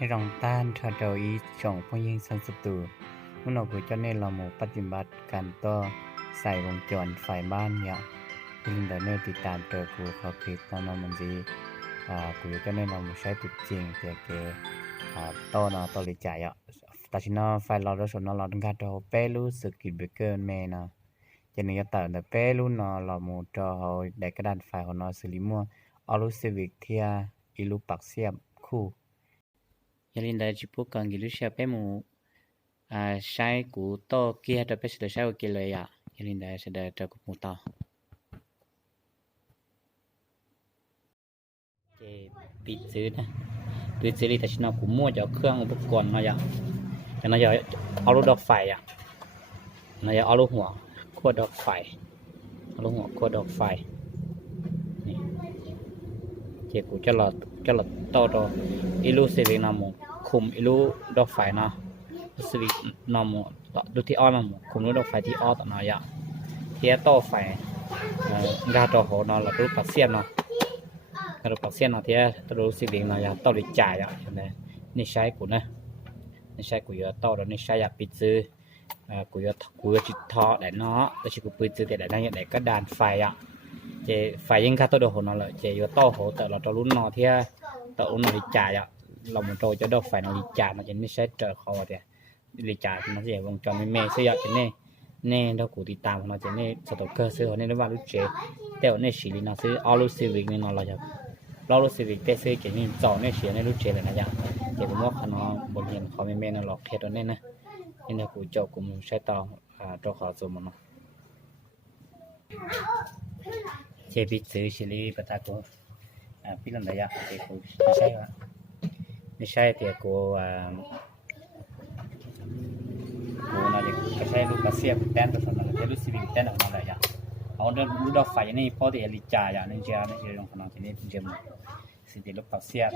รองต้านทอดอีจ่องพยิงสันสตูเมื่อเราคุยเจ้าเน่เราหมู่ปฏิบัติการต่อใส่วงจรไฟบ้านอย่างที่ลินเดอร์เนอร์ติดตามเตอกูเขาคลิปตอนนั้นมันดีคุยเจ้าเน่เราหมู่ใช้ตุดจริงเตียเกต่อเนาะต่อเลยจ่ายแต่ชินะไฟเราเราสนเราต้องการตัวเปรูสกิลเบเกอร์เมนะจะนี่ก็ต่างแต่เปรูเนาะเราหมู่จอเขาได้กระดานไฟของเนาะสิลิมัวออลูซิวิกเทียอิลูปักเซียบคู่ยันลินได้จิปุกังกิลุเชียเปมูใช้กูโตเกียร์ไปสุดใช้กูเลยยันลินได้สุดจะกูมูต่อเจปิดซื้อนะปิดซื้อแต่ฉันเอากูมั่วจะเครื่องอุปกรณ์มาอย่างนายเอาลูกดอกไฟนายเอาลูกหัวขั้วดอกไฟเอาลูกหัวขั้วดอกไฟนี่เจกูจะหลอดต่ออิลูเซวินามูคุมอิลูดอกไฟนะสวิตนามูดูที่อ้อนามูคุมลูกดอกไฟที่อ้อต่อหน่อยเทียต่อไฟกาต่อหัวนาเราลูกปักเสียนเนาะกาลูกปักเสียนเนาะเทียตัวลูกสิวินาต่อดิจ่ายอย่างนี้นี่ใช้กูนะนี่ใช้กูเยอะต่อแล้วนี่ใช้ปิดซื้อกูจิตทอแต่เนาะแต่ชิกูปิดซื้อแต่ได้ยังไงก็ดานไฟเจไฟยังค่าตัวเดียวหัวนั่นแหละเจอยู่ต่อหัวแต่เราตัวรุ่นนอเทียต่อรุ่นนอดิจ่ายเราเหมือนโตจะดอกไฟนอดิจ่ายมันจะไม่ใช่เจอคอเดียดิจ่ายมันจะวงจรไม่เมย์เสียจะเน่เรากูติดตามมันจะเน่สต็อกเกอร์ซื้อเน่ได้ว่าลูกเจแต่ว่าเน่สีลินาซื้อออลูซิวิกนี่นอเราจะเราลูซิวิกแต่ซื้อเจนี่จ่อเน่เสียเน่ลูกเจเลยนะจ๊ะเจผมว่าเขาเนาะบนเรียนเขาไม่เมย์นั่นหรอกเทตัวเน่นะนี่นะกูเจาะกูใช้ต่อตัวขอสูมันเนาะเชฟซื้อชิลีปตาโกพี่ลันดายะเด็กกูไม่ใช่เด็กกูน่าจะไม่ใช่ลูกกระเสียบแตนตัวนั้นแต่ลูกซีวิงแตนอะไรนั่นแหละอย่างเอาเดินลูกดอกไฟนี่พอที่เอลิจ่าอย่างนี้เจ้านี่เจ้าลงขนาดนี้เจ้าสิเดลูกกระเสียบ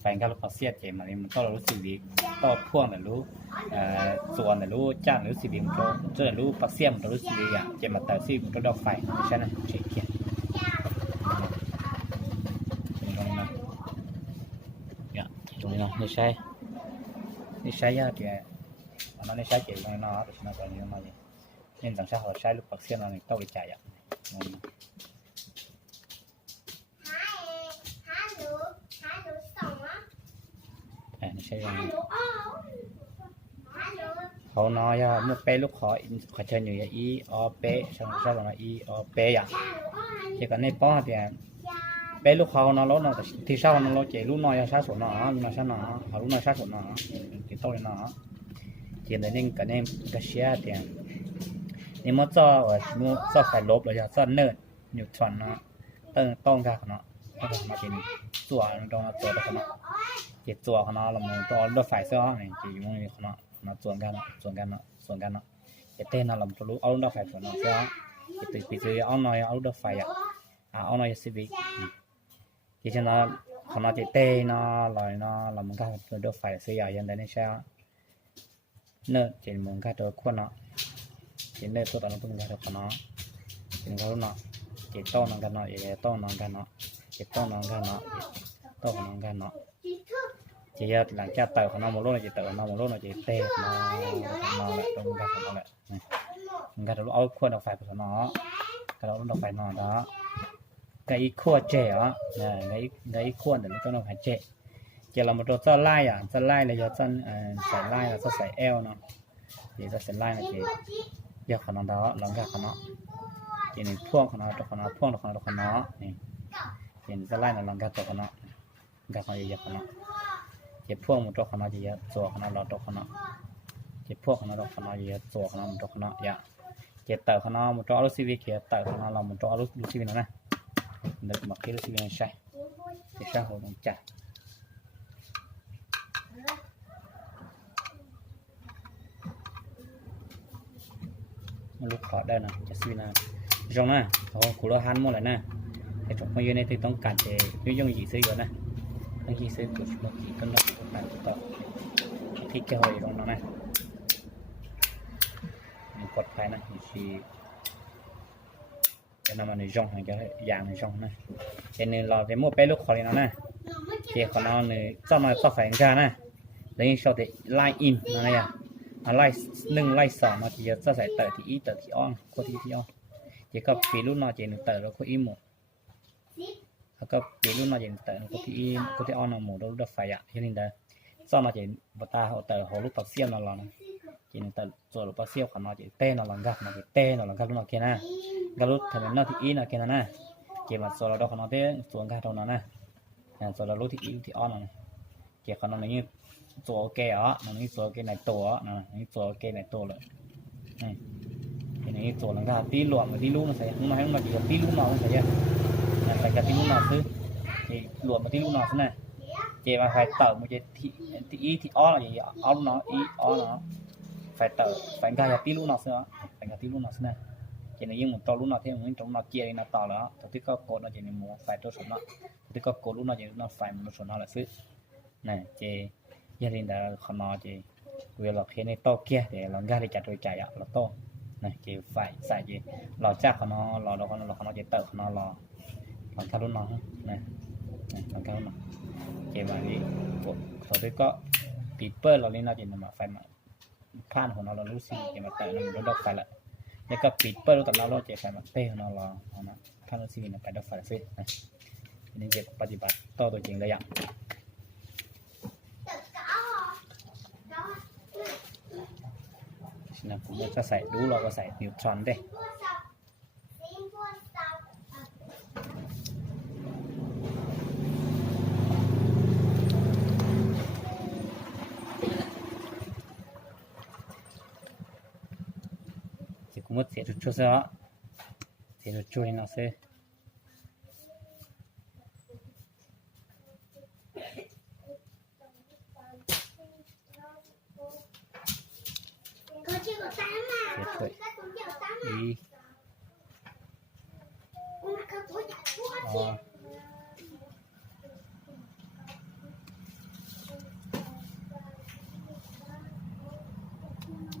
ไฟกับลูกกระเสียบเจ้ามันต้องลูกซีวิงต้องพ่วงแต่ลูกส่วนแต่ลูกจ้างลูกซีวิงก็ส่วนลูกกระเสียบตัวลูกซีวิงเจ้ามาแต่ซีวิงตัวดอกไฟใช่ไหมเชี่ยเกี่ยตรงนี้เนาะนี่ใช้ยากแกอันนั้นใช้เกี่ยวกับเนาะแต่ฉันตอนนี้มาเนี่ยต่างชาติเขาใช้ลูกปักเสี้ยนเราเนี่ยต้องวิจัยนี่ใช่ยังเขาน้อยเมื่อเป้ลูกขอเชิญอยู่อย่างอีออเป้ช่างชอบว่าอีออเป้อย่างเกี่ยวกับในป้อเดียเป้ลูกเขาเนาะรถเนาะที่เช่าเนาะรถเจ๋ลูกน้อยชาสวนเนาะลูกน้อยชาเนาะเขาลูกน้อยชาสวนเนาะติดต่อเลยเนาะเกี่ยวกับนี่กับนี่กระเชียเดียนี่มันจะมันจะไฟลบเลยจะเนิร์ดนิวทรอนเนาะต้องกันเนาะต้องมาเป็นตัวต้องตัวเขาเนาะเจ็บตัวเขาเนาะเรามองตัวรถไฟเสื้อเนี่ยจีมันมีเขาเนาะมาส่วนกันเนาะจะเต้นเนาะเราจะรู้เอารถไฟส่วนเนาะเสื้อจะติดปีซื้อเอาหน่อยเอารถไฟเอาหน่อยซีวิกที่ฉันเนาะเขาเนาะจะเต้นเนาะลอยเนาะเรามันก็รถไฟเสื้ออย่างใดในเช้าเนิร์ดจีมันก็ตัวขวดเนาะจีเนิร์ดตัวตอนนั้นเป็นการเขาเนาะจีเขาเนาะจีโต้นกันเนาะโต้นกันเนาะจีโต้นกันเนาะโต้กันเนาะจีหลังจากเต่าเขาเนาะโมโลนะจีเต่าเนาะโมโลนะจีเต้เนาะแหละตรงกันเขาแหละมันก็เราเอาขวดดอกไฟไปเนาะก็เราดอกไฟเนาะเนาะไก่ขวดเจ๋อไก่ขวดเดี๋ยวเราต้องดอกไฟเจ๋อเรามาตัวจะไล่เลยจะใส่ไล่แล้วจะใส่เอลเนาะจีจะใส่ไล่นะจีอยากขนาดนั้นลองกันขนาดจีนี่พ่วงขนาดตัวขนาดพ่วงตัวขนาดตัวขนาดนี่จีจะไล่นะลองกันตัวขนาดกันขนาดอยากขนาดจีพ่วงมันตัวขนาดจีตัวขนาดเราตัวขนาดจีพ่วงขนาดตัวขนาดจีตัวขนาดมันตัวขนาดอยากจีเต่าขนาดมันตัวอลูซีวีเกี่ยเต่าขนาดเรามันตัวอลูซีวีนะเด็กมาคิดอลูซีวีใช่จะใช่หัวต้องจ่ายมันลูกขอได้นะจะซื้อนะจงนะเขาคุยหันหมดเลยนะไอ้จงมาอยู่ในที่ต้องการจะยุ่งยี่ซื้ออยู่นะต้องยี่ซื้อกุศลกี่ต้นดอกต่างต่อที่เกี่ยวอยู่ตรงนั้นนะมันกดไปนะมีชีจะนำมาในจงให้ก็อย่างในจงนะเป็นเราจะมั่วไปลูกขอเลยนะเจ้าของเราเนี่ยเจ้าหน่อยก็แฝงจ้านะ เ lấy sau để line in nó này line nâng line sọ nó chỉ cho sẽ tờ thì ít tờ thì on có thì on chỉ có phí lúc nào chỉ được tờ nó có im một có phí lúc nào chỉ được tờ nó có thì im có thì on là một đâu được phải ạ cho nên là sau nó chỉ bắt ta họ tờ họ lúc bác sĩ nó là chỉ được tờ rồi lúc bác sĩ còn nó chỉ tê nó là gặp nó chỉ tê nó là gặp lúc nào kia na gặp lúc thằng nó thì ít là kia na chỉ mà rồi là đâu còn nó thế xuống gặp đâu nó nè rồi là lúc thì ít thì on này chỉ còn nó nhưตัวแกอ๋อนี่ตัวแกในตัวนะนี่ตัวแกในตัวเลยนี่ตัวหลังคาตีหลวมกับตีลูกมันใส่ข้างในมันจะตีลูกนอนมันใส่ยังใส่กับตีลูกนอนซื้อนี่หลวมกับตีลูกนอนซะนะเจมาไฟเติมมันจะที่อ้ออะไรอย่างเงี้ยอ้อลูกนอนอ้อเนาะไฟเติมไฟกับตีลูกนอนซะไฟกับตีลูกนอนซะนะเจนี่ยังเหมือนตัวลูกนอนที่มันตรงนอนเจียนี่นอนต่อแล้วแต่ที่ก็โกดเราจะนี่มัวไฟตัวส่วนเนาะที่ก็โกดลูกนอนจะนอนไฟมันส่วนเนาะแหละซื้อนี่เจgia đình đã không nói gì vì là khi này to kia để làm ra thì chặt đôi chạy ạ là to này chỉ phải xài gì lò chắc nó lò đó nó chỉ tự nó lò làm sao nó này làm sao nó chỉ mà đi rồi thì có piper là lên nó chỉ mà phải mà phan của nó là lucy chỉ mà tự nó đọc phải lại nếu có piper tận nó chỉ phải mà tê nó là nó phan lucy nó phải đọc phải phết này nên việcปฏิบัติต่อตัวจริงเลยอ่ะนะผมจะใส่ดูเราก็ใส่นิวทรอนได้สิคุมดเสียจุดชั่วเสียเสียจุดชั่วนี่นะเสียđi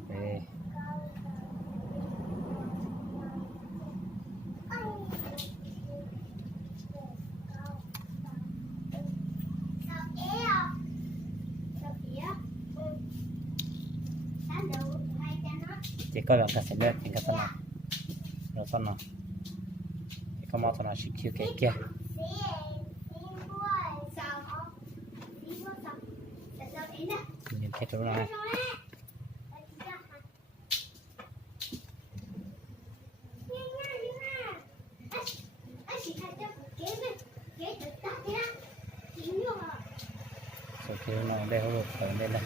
đây chỉ có là cái sẽ lên những cái phần nào rồi phần nào có món phần nào chỉ kêu cái kia nhìn cái chỗ này rồi cái nào đây không được ở đây này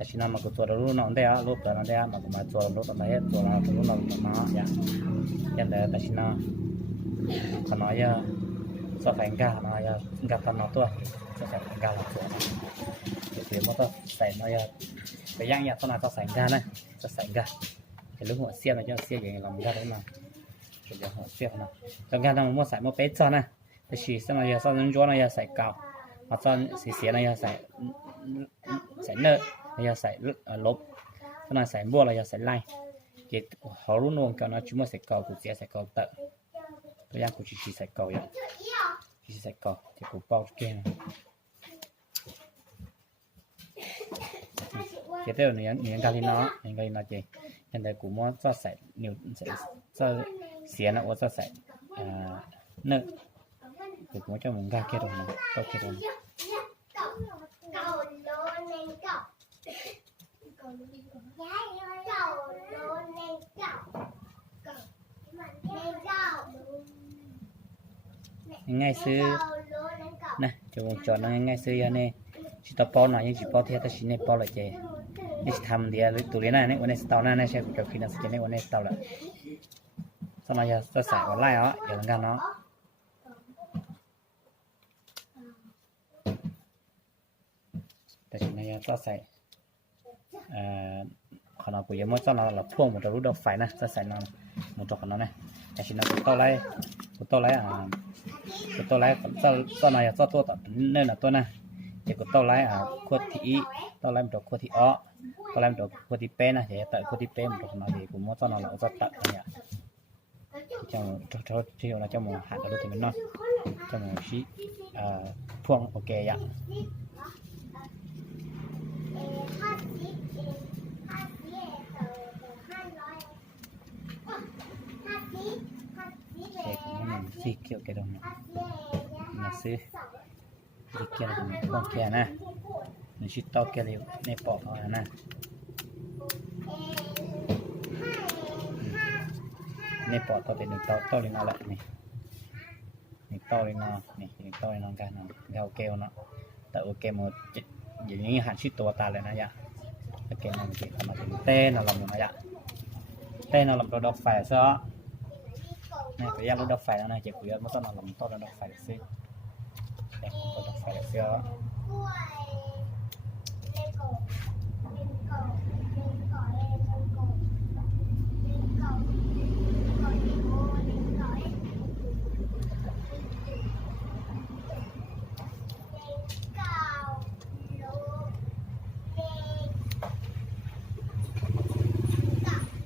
แต่ชินามาก็ตัวเรารู้น้องได้อะรูปแต่เราได้อะมาก็มาตัวเราตัวไหนตัวเราตัวเราตัวน้าอย่างยันแต่ชินาขนาดยาสะแฝงกานะยากาตันนอตัวสะแฝงกาหลักตัวนะเดี๋ยวมันก็ใส่นอยาไปย่างยาต้นนาสะแฝงกานะสะแฝงกาเห็นลูกหัวเสี้ยนะจะเสี้ยอย่างเราไม่ได้แล้วนะเดี๋ยวหัวเสี้ยนะตอนการทำมันใส่มาเป็ดจ้านะแต่ชีสนะยาสะนั้นจ้านะยาใส่กาวมาจ้าเสียนะยาใส่เนื้อเราใส่ลบขณะใส่บัวเราจะใส่ไล่เกี่ยวเขารู้นวลกันนะจุ่มใส่เกากูเสียใส่เกาเตะตัวอย่างกูชี้ใส่เกาอย่างชี้ใส่เกาที่กูเป่าเก่งเกี่ยวกับเนี่ยการที่น้อเนี่ยการที่น้อเจยันแต่กูมั่วจะใส่นิ้วใส่จะเสียนะว่าจะใส่เนื้อกูมั่วจะมึงกล้าเกี่ยวกับมันก็เกี่ยวกับง่ายซื้อนะจะวงจรง่ายซื้อเนี่ยชิตาปอนหน่อยยังชิปอเทียแต่ชินในปอเลยเจนี่ทำเดียร์ตัวเลี้ยน่ะเนี่ยวันนี้สตาร์น่ะเนี่ยใช่กูจะคิดนะสิเนี่ยวันนี้สตาร์ละสมัยจะใส่วันไล่อ๋ออย่างนั้นเนาะแต่ชินเนี่ยจะใส่ขนาดกูยังไม่ต้องเราพ่วงหมดเรารู้ดอกไฟนะจะใส่นอนหมดจอกขนาดนั้นแต่ชินกูต้อไล่กูต้อไล่กูต้อไล่ต้นไหนต้อตัวต่อเนื่องตัวนะเดี๋ยวกูต้อไล่ขวดที่ต้อไล่หมดขวดที่อ้อต้อไล่หมดขวดที่เป้นะเดี๋ยวแต่ขวดที่เป้หมดขนาดเดี๋ยวกูไม่ต้องเราจะตัดเนี่ย cho chiều là cho một hạt ở đây thì mình nói cho một xí phuông ok ạ cái mình xí kiểu cái đồng này là xí cái kia là mình con kia nè mình xí to kia thì này bỏ vào nè này bỏ to thì mình to lên nó lại này mình to lên nó này mình to lên nó cái nó gao keo nó tại ok mộtอย่างนี้หันชิดตัวตาเลยนะยะโอเคมันจะทำมาเป็นเต้นเราลำนะยะเต้นเราลำตัวดอกไฟซะนี่ก็ยากรู้ดอกไฟแล้วนะเจ็บหัวมันต้องเราลำต้นดอกไฟซิเนี่ยตัวดอกไฟเสีย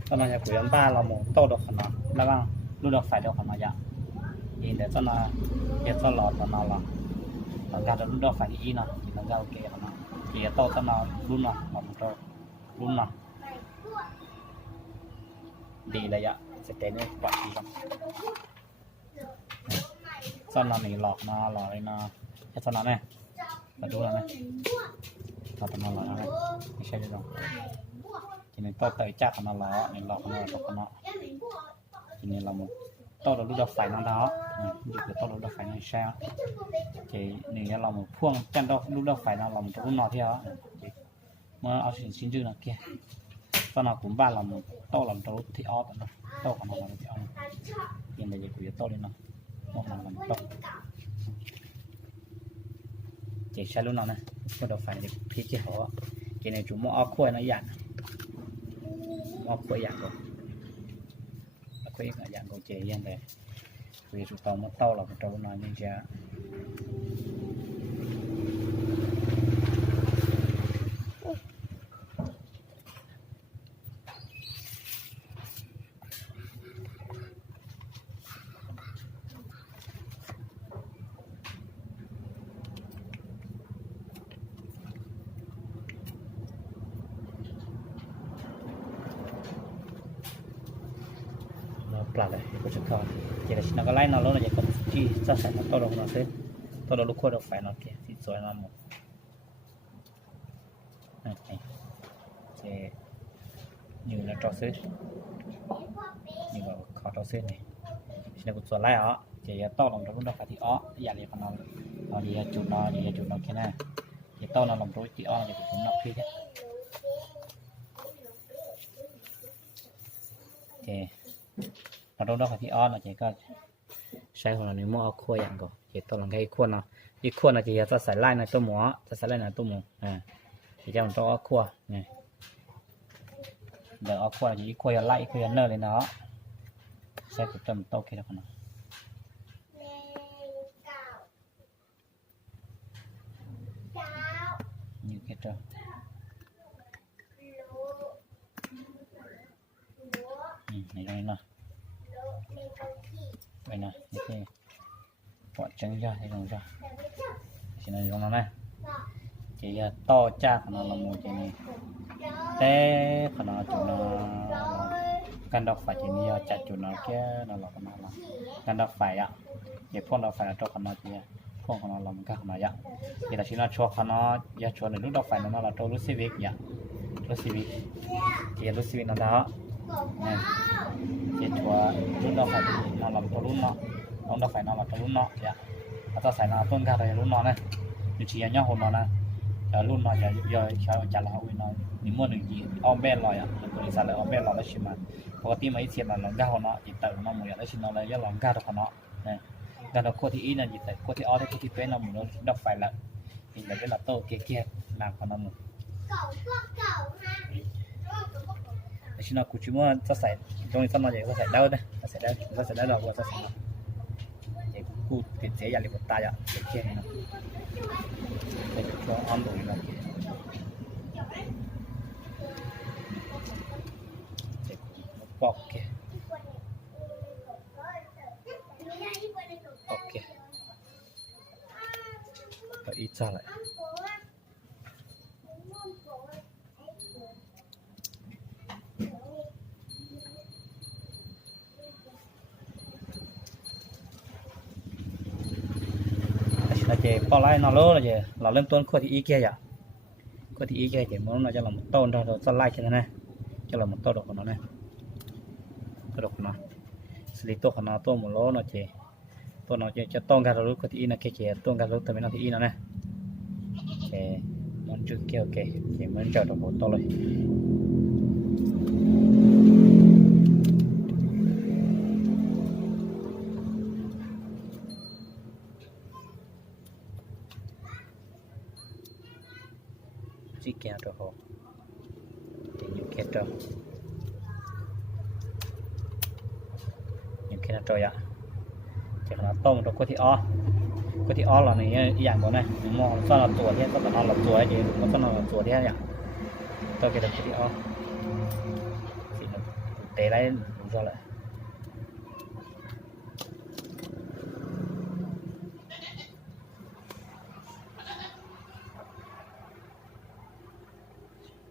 ตอนนั้นจะคุยกันบ้านเราหมดโตดอกขนาดแล้วบ้างรูดอกไฟดอกขนาดยะยินแต่ตอนนั้นเยอะตลอดตอนนั้นละหลังจากรูดอกไฟที่อีน่ะหลังจากโอเคขนาดเยอะโตตอนนั้นรุ่นน่ะมันโตรุ่นน่ะดีเลยยะสเตนนี่ปลอดดีจังตอนนั้นนี่หลอกนะหลอกเลยนะแค่ตอนนั้นเนี่ยมาดูแล้วนะตอนนั้นหลอกนะไม่ใช่ด้วยหรอกทีนี้ต่อเตยจากกันแล้วนี่เราคนเราคนเนาะทีนี้เราหมดต่อเราดูดอกไฟนั่นแล้วอยู่กับต่อเราดูดอกไฟนั่นใช่ไหมทีนี้เราหมดพ่วงจันดอกดูดอกไฟนั่นเราหมดรุ่นนอที่แล้วเมื่อเอาชิ้นจืดนะเกี้ยตอนเรากลุ่มบ้านเราหมดต่อเราดูที่ออฟนะต่อกันเราที่ออฟยังได้จะคุยกับต่อเลยเนาะมองมันต่อเจ๊ใช้รุ่นนอนะดูดอกไฟเด็กพี่เจ้าเขาทีนี้จุ่มเอาขั้วน้อยหยาดmọc quay dạng rồi quay dạng của chế yên này vì chúng ta mất tàu là một trâu nói như thếปลาเลยก็จะทอดเจริญนักไล่นอนแล้วเราจะกดที่จะใส่ตัวลงนอนเส้นตัวเราลุกขั้วดอกไฟนอนเกี่ยสีสวยนอนหมดนี่เจอยู่ในจอเส้นนี่ก็ขอจอเส้นนี่ฉันก็ส่วนไล่อ๋อเจจะต้อลงตรงดอกไฟที่อ๋ออย่าเรียกนอนเอาดีจุดนอนดีจุดนอนแค่นั้นจะต้อนอนลงตรงที่อ๋อจะจุดนอนพี่เจเราต้องการที่อ้อนเราจะก็ใช้ของเราในหม้อคั่วอย่างก่อนจะต้องลองให้คั่วเนาะอีคั่วเราจะใส่ไล่ในตัวหมูจะใส่ไล่ในตัวหมูจะมันต้องคั่วไงเดี๋ยวเอาคั่วจะคั่วไล่คั่วเนอร์เลยเนาะใส่กับจำโต๊ะแค่นั้นเนาะnhư cái trâu này đây nè đây nè cái quả trứng ra thấy không ra chỉ này con nó này chỉ to cha của nó là một cái này té của nó chỗ nó căn đọc phải chỉ nhiều chặt chỗ nó kia nó là con nó là căn đọc phải ạ chỉ phong đọc phải là cho con nó chỉ phong của nó là một cái của nó ạ thì là chỉ nó cho con nó giờ cho nó lúc đọc phải nó là cho lúc civic ạ lúc civic chỉ lúc civic nó đó này chỉ cho lúc đọc phải nó làm cho lúc nó đọc phải nó là cho lúc nó ạ ta phải là tôn cả rồi lúc nó này chỉ là nhau hôm nó này lúc nó giờ trả lại hồi nó những món gì om bè lòi à tôi sẽ lại om bè lòi lấy xin mà có tí mấy tiền là lòng gạo nó chỉ tự nó mua lấy xin nó lấy lòng gạo của nó này gạo nó có thì ít là gì tại có thì o thì có thì bé nó muốn nó đọc phải là thì là cái là tô kia làm của nó một xin nó cũng chỉ muốn ta sẽ trong cái nó vậy ta sẽ đau đây ta sẽ đau đầu của ta sẽ cụ tiền chế giả liệu của ta vậy kia này để cho on đổi là bọc kia sao lại là chị bỏ lại nó lố là chị nó lên tuần khơi thì ý kia vậy khơi thì ý kia chị muốn nó cho là một tôn ra rồi lại cho nó này cho là một tô độc của nó này tô độc của nó xử lý tô của nó tô một lỗ nó chị tô nó cho tôn gà rồi khơi thì ý là kia chị tôn gà rồi từ bên nó thì ý nó này chị muốn chưa kia ok chị muốn chờ được một tô rồi chỉ kia được không thì những kia được những kia là trời ạ chỉ là tôm được có thì o là này dạng của này mò sao là tuổi thế sao là nó là tuổi thì nó sao là tuổi thế nhỉ tôi cái được có thì o thì nó tế lại đúng rồi lại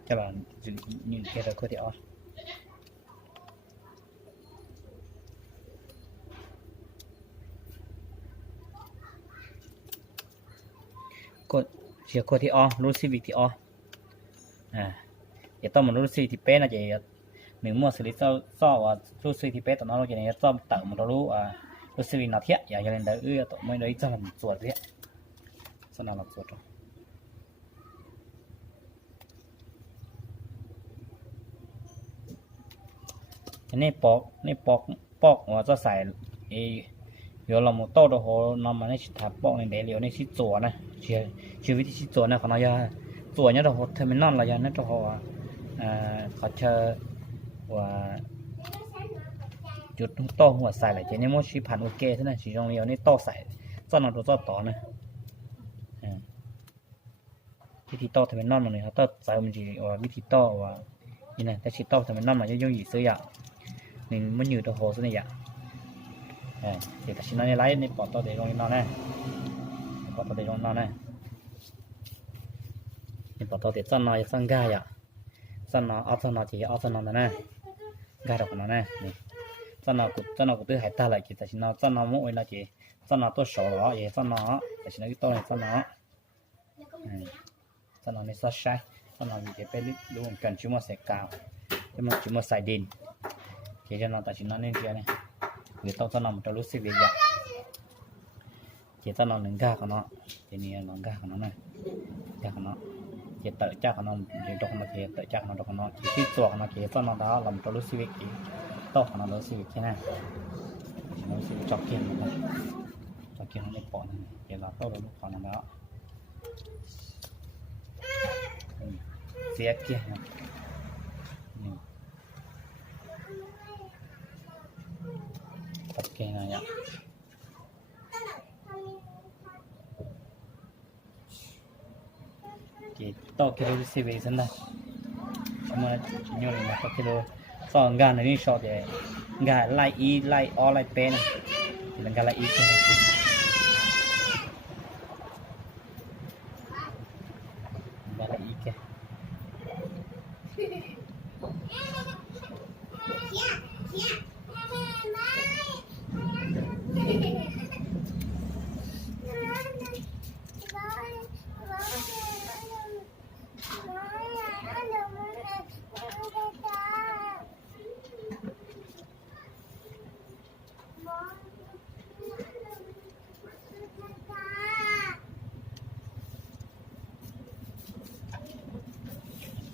cho là những kia được có thì o chỉ có thì o lúc xí vị thì o giờ tao mà lúc xí thì bé là chỉ mình mua xử lý sau và lúc xí thì bé tao nó chỉ này cho tặng một lúc lúc xí vị nào thiệt giờ cho nên đấy tụi mới đấy cho làm chuột thế sao nào làm chuột rồi cái này bọc và cho xài giờ là một tô đồ hồ nó mà nó chỉ thả bọc này để liệu này chỉ chuột này chỉ vì chỉ chuột này còn nó giờ chuột nhá đồ hồ thêm non là giờ nó đồ hồ khó chơi và chút toหัวใส่lại chỉ nếu muốn chỉ phản ok thế này chỉ trong nhiều này toใส่cho nó đồ to to này thì to thêm non này họ toใส่mình chỉ vàวิธีto và như này ta chỉ to thêm non mà cho dùng gì xưa vậy mình muốn nhiều đồ hồ thế này vậy thì ta chỉ nói lấy này bỏ to để trong nó này bỏ to để trong nó này bỏ to để cho nó sang ga vậy sang nó chỉ sang nó này ga được nó này sang nó cũng tự hải ta lại chỉ ta chỉ nó sang nó mỗi là chỉ sang nó tôi sổ đó vậy sang nó ta chỉ nói cái to này sang nó này sao sai sang nó thì phải luôn cần chúng mà sẽ cào nhưng mà chúng mà xài đinh thì cho nó ta chỉ nói nên kia này người ta sang nó một trâu lúa xí việc vậy chỉ sang nó nâng ga của nó thì này nâng ga của nó này ga của nó chỉ tự chắc nó chỉ đọc nó chỉ tự chắc nó đọc nó chỉ biết chuột nó chỉ cho nó đó làm cho lúc xí chỉ to nó lúc xí thế này nó xí chọc kia nó để bỏ này chỉ là to lúc còn nó đó xé kia ok này nhá to kilo xí về dân đây mà nhiều là to kilo so gà này đi so để gà lại o lại pe này thì là gà lại ít gà lại ít kìa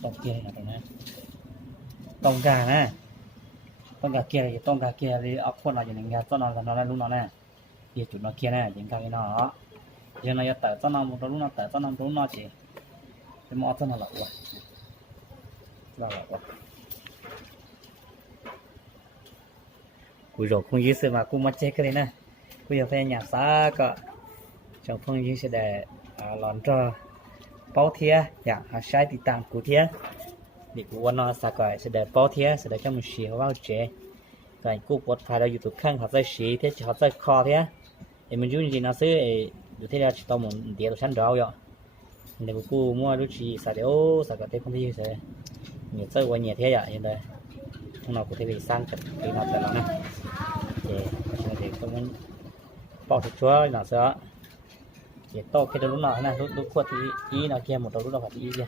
tông kia này là này tông gà nè tông gà kia thì tông gà kia thì ốc con nào chỉ nên gà cho nó là lúc nó nè thì chủ nó kia nè những cái nó giờ này tại cho nó một lúc nó tại cho nó lúc nó chỉ cái mỏ cho nó là cùi rồi không dưới sự mà cũng mất chết cái này nè bây giờ phải nhà xã có trong phong dưới sẽ để lòn cho bao thia dạ sai thì tạm cụ thia để cụ nó sao gọi sẽ để bao thia sẽ để cho mình xì vào chế rồi cụ bột phải là YouTube khăn họ sẽ xì thế họ sẽ kho thia thì mình dùng gì nó sẽ được thế là chỉ tao một điều sẵn đó rồi để cô mua đôi chỉ xài đéo xài cả tết không đi sẽ nhiệt sơ qua nhiệt thế vậy đây hôm nào có thể bị sang chặt cái nào phải nè để không muốn bỏ thịt chua nào sợ chỉ to cái lúc nào này lúc quật thì ý nào kia một đầu lúc nào phải ý kia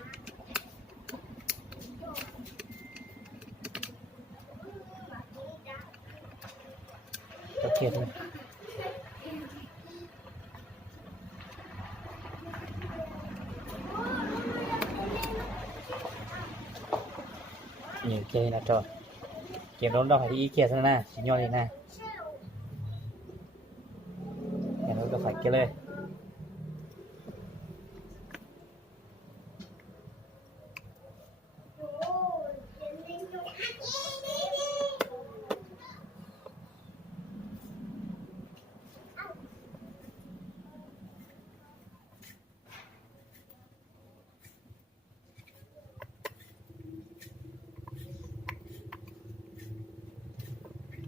kia thôi nhiều kia là tròn kia đó đâu phải ý kia thôi nè chỉ nhau này nè kia đó phải kia lên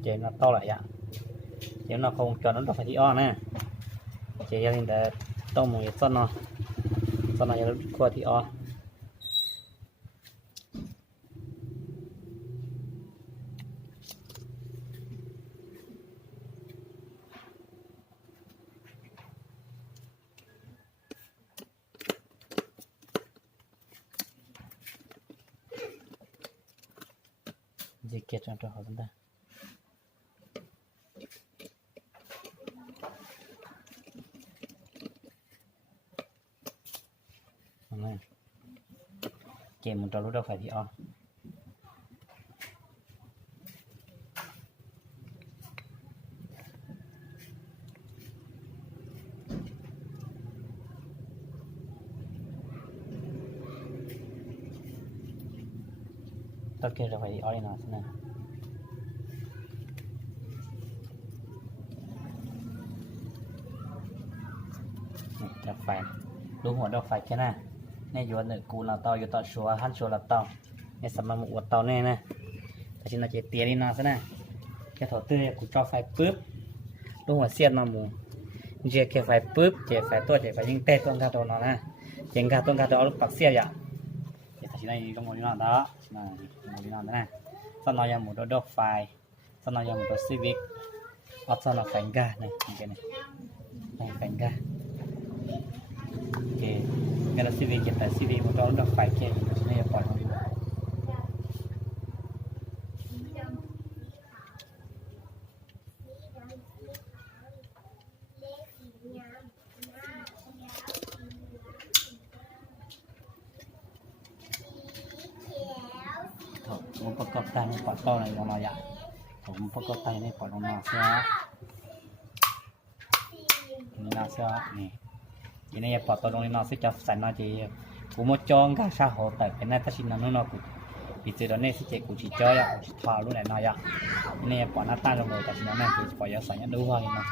chế nó to lại ạ chế nó không cho nó phải đi on nè chế gia đình để tông một cái son nó cho qua thì on gì kia trong trò chúng ta kèm một trò lúc đâu phải thì on tất kia là phải đi on nào thế này là phải đúngหัว đâu phải thế này này vô nữa cú là to vô to số hắn số là to này sắm một uất to này nè cái chuyện là chỉ tiền đi nào thế này cái thổ tư này cũng cho phải bướp đúngหัว xiên mà mù chỉ cái phải bướp chỉ phải tôi chỉ phải những tê tuôn cả đồ nó nè chỉ cả tuôn cả đồ lúc bạc xiên vậy thì cái này trong một nó đó là một nó thế này sau nó là một đồ độc phải sau nó là một đồ civic hoặc sau nó phanh ga này cái này phanh ga ok cái là CV hiện tại CV một đó nó phải kia này là khỏi không mộtประกอบtay quả to này nó dạ mộtประกอบtay này quả nó sẽ nó sẽ này cái này bỏ tao trong nó sẽ cho sản nó chỉ cũng một trong các xã hội tại cái này ta xin nó cũng vì từ đó này sẽ chỉ cũng chỉ cho ya thò luôn này nó ya cái này bỏ nó tan rồi tại nó này thì bỏ ra sản nhận đủ hơn nó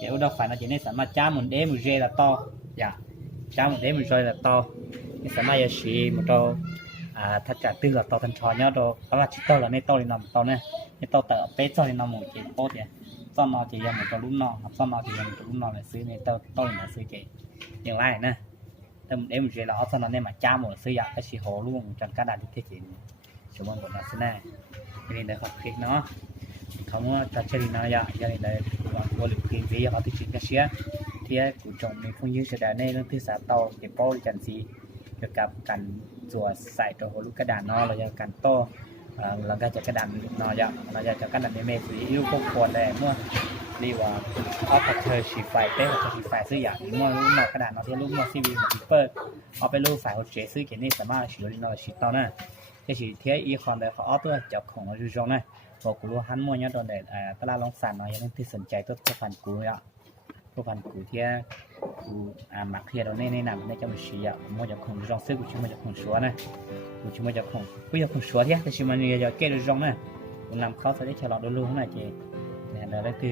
kiểu đâu phải nó chỉ nên sản mà cha một đế một dê là to dạ cha một đế một dê là to cái sản mà chỉ một trâu thật trả tư là to thành trò nhá đồ đó là chỉ to là nên to thì nằm to này cái to tờ bé cho thì nằm một chỉ tốt vậy sau nó chỉ là một trò lúc nọ sau nó chỉ là một trò lúc nọ là xứ này to là xứ chị nhưng lại nè tâm em chỉ là sau nó nên mà cha một xứ dạ cái chỉ hồ luôn chẳng cả đàn thì chị chúng mình là xứ này nên để học kỹ nó không cho chơi nó dạ cho nên để vô lực kinh phí họ thì chuyện cái xía thì của chồng mình không như sẽ đàn này nó thứ xã to thì bao chẳng gì được gặp cảnh rùa xài cho hồ lúc cái đàn nó là cảnh to là cái đàn nó dạ nó dạ cho cái đàn mê quý yêu không còn để mua đi vào họ phải chơi chỉ phải tết hoặc chỉ phải sử dụng mua lúc nào cái đàn nó thì lúc mua CV một tí bơ họ phải lúc phải hỗ trợ sử cái này sẽ mà sử dụng nó là chỉ tao nè cái chỉ thế ý còn để họ tôi chọc khổng nó rung này và cũng luôn hắn mua nhá đồ để ta la long sản nó nên thì sân chạy tốt cho phần cuối ạ cái phần cuối thì mặc kia đó nên làm nên cho mình sử dụng mua chọc khổng rong sức của chúng mình chọc khổng số này của chúng mình chọc khổng bây giờ khổng số thế thì chúng mình giờ kê được rong này cũng làm khó phải để cho lọt đồ luôn này chị để là từ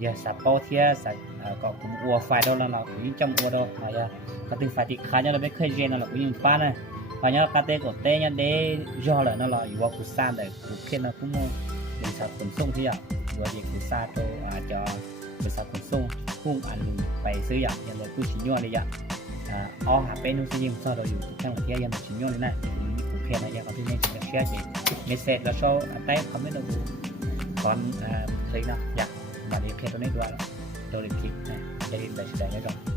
giờ sạp bao thia sạp còn cũng ua phải đâu là nó cũng trong ua đâu mà giờ cái từ phải thì khá nhá là biết khơi gen là cũng như pa này và nhá cái tên của tên nhá để do là nó là ua của san để cũng khi nó cũng để sạp cũng xong thì vừa thì của sa cho ริษัทขนส่งพุ่งอันไปซื้ออย่างอย่างเลยผู้ชิ้นย่อเลยอย่างหาเป็นนุ่งซียิมซอเราอยู่แค่หัวเทียยังชิ้นย่อเลยนะผูกแค่นั้นอย่างเขาที่นี่จะเชื่อใจเมสเซจแล้วโชว์ใต้คอมเมนต์เราดูก่อนเคยนะอยากมาเรียนแค่ตัวนี้ด้วยเราเลยคลิกนะได้แสดงได้ก่อน